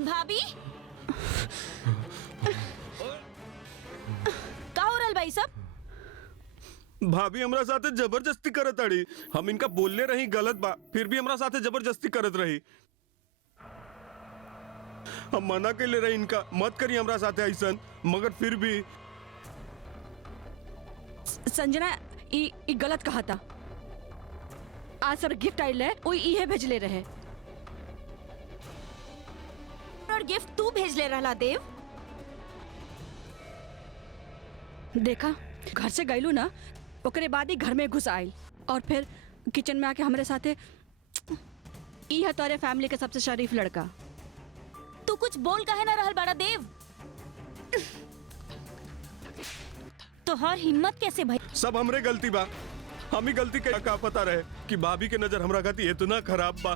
भाभी का हो रहल भाई सब? भाभी हमरा साथे जबरदस्ती करत अड़ी। हम इनका बोलने रही गलत बा, फिर भी हमरा साथे जबरदस्ती करत रही। हम मना के ले रही इनका मत करी हमरा साथे ऐसन, मगर फिर भी संजना ई गलत कहा था। आज सर गिफ्ट आइल है, वो इहे भेजले रहे। और गिफ्ट तू भेज ले रहला देव? देखा, घर से गईलू ना, ओकरे बाद ही घर में घुस आई और फिर किचन में आके हमारे साथे ई है तोरे फैमिली के सबसे शरीफ लड़का। तू कुछ बोल काहे ना रहल बड़ा देव? तोहर हिम्मत कैसे भाई? सब हमरे गलती बा। हम ही गलती के का पता रहे कि भाभी के नजर हमरा खाती इतना खराब बा।